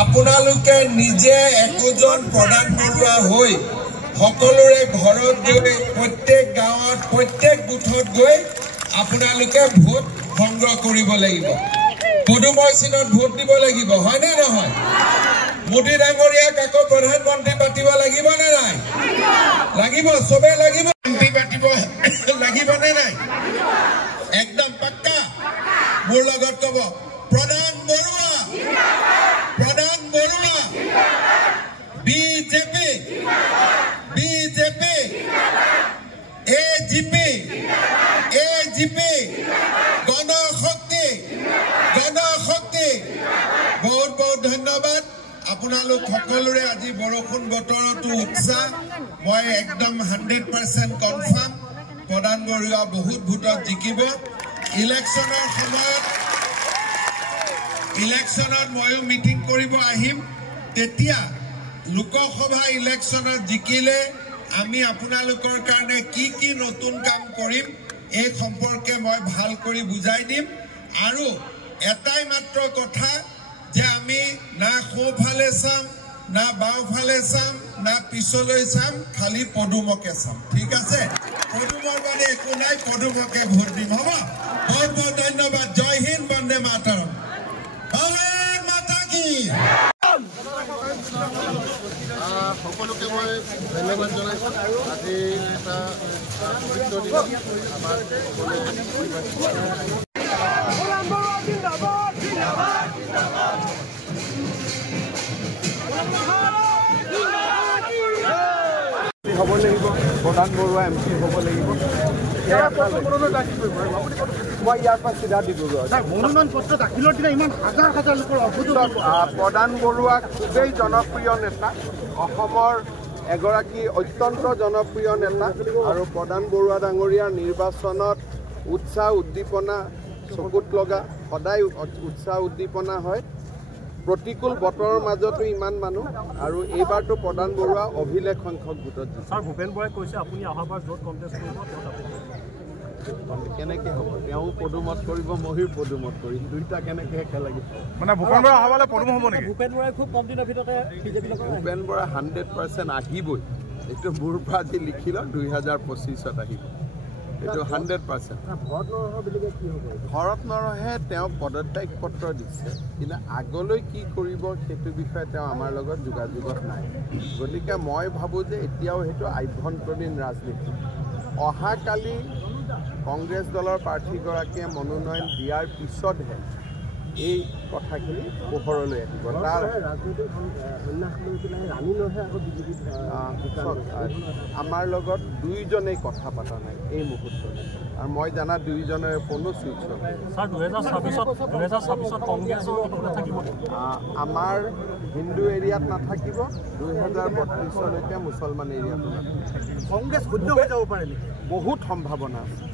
আপোনালোকে নিজে একোজন প্ৰধান বৰুৱা হৈ সকলোৰে ঘৰত গৈ প্ৰত্যেক গাঁৱত প্ৰত্যেক বুথত গৈ আপোনালোকে ভোট সংগ্ৰহ কৰিব লাগিব পদুমৰ চিনত ভোট দিব লাগিব হয় নে নহয় মোদী ডাঙৰীয়াক আকৌ প্ৰধানমন্ত্ৰী পাতিব লাগিব নে নাই লাগিব সবে লাগিব মন্ত্ৰী পাতিব লাগিব নে নাই একদম পাক্কা মোৰ লগত কব প্ৰধান বৰুৱা बीजेपी एजीपी गणशक्ति बहुत बहुत धन्यवाद আপোনালোক সকলোৰে আজি বৰষুণ বতৰতো উৎসাহ মই একদম 100% কনফাৰ্ম প্ৰধান বৰুৱা বহুত ভোটত জিকিব ইলেকশনৰ সময়ত ইলেকশনত ময়ো মিটিং কৰিব আহিম তেতিয়া লোকসভা ইলেকশনত জিকিলে আমি আপোনালোকৰ কাৰণে কি নতুন কাম কৰিম এই সম্পৰ্কে মই ভাল কৰি বুজাই দিম আৰু এটাই মাত্ৰ কথা যে আমি না সোঁফালে চাম না বাওঁফালে চাম না পিছলৈ চাম খালি পদুমকে চাম ঠিক আছে পদুমৰ মানে একো নাই পদুমকে ভোট দিম হ'ব বহুত বহুত ধন্যবাদ জয় হিন্দ বন্দে মাতৰম ভাৰত মাতা কি সকলোকে মই ধন্যবাদ জনাইছোঁ আজি এটা পবিত্ৰ দিন আমাৰ হ'ব লাগিব প্ৰধান বৰুৱা MP হ'ব লাগিব মই ইয়াৰ পৰা চিধা ডিব্ৰুগড় মনোনয়ন পত্ৰ দাখিলৰ দিনা ইমান হাজাৰ হাজাৰ লোকৰ অভিযোগ প্ৰধান বৰুৱা খুবেই জনপ্ৰিয় নেতা অসমৰ এগৰাকী অত্যন্ত জনপ্ৰিয় নেতা আৰু প্ৰধান বৰুৱা ডাঙৰীয়াৰ নিৰ্বাচনত উৎসাহ উদ্দীপনা চকুত লগা সদায় উৎসাহ উদ্দীপনা হয় প্ৰতিকূল বতৰৰ মাজতো ইমান মানুহ আৰু এইবাৰতো প্ৰধান বৰুৱা অভিলেখ সংখ্যক ভোটত ছাৰ ভূপেন বৰাই কৈছে আপুনি অহাবাৰ য'ত কণ্টেষ্ট কৰিব কেনেকৈ হ'ব তেওঁ পদুমত কৰিব ময়ো পদুমত কৰিম দুইটা কেনেকৈ একেলগে মানে ভূপেন বৰা অহাবাৰলৈ পদুম হ'ব নেকি ভূপেন বৰাই খুব কম দিনৰ ভিতৰতে বিজেপি ভূপেন বৰা 100% আহিবই এইটো মোৰ পৰা আজি লিখি লওক 2025ত আহিব এইটো 100% ভৰত নৰহে তেওঁ পদত্যাগ পত্ৰ দিছে কিন্তু আগলৈ কি কৰিব সেইটো বিষয়ে তেওঁ আমাৰ লগত যোগাযোগত নাই গতিকে মই ভাবোঁ যে এতিয়াও সেইটো আভ্যন্তৰীণ ৰাজনীতি অহাকালি কংগ্ৰেছ দলৰ প্ৰাৰ্থীগৰাকীয়ে মনোনয়ন দিয়াৰ পিছতহে এই কথাখিনি পোহৰলৈ আহিব তাৰ আমাৰ লগত দুইজনেই কথা পতা নাই এই মুহূৰ্তত আৰু মই জানা দুইজনেৰে কোনো চুইচ আমাৰ হিন্দু এৰিয়াত নাথাকিব 2032লৈকে মুছলমান এৰিয়াতো নাথাকিব কংগ্ৰেছ শুদ্ধ হৈ যাব পাৰে বহুত সম্ভাৱনা আছে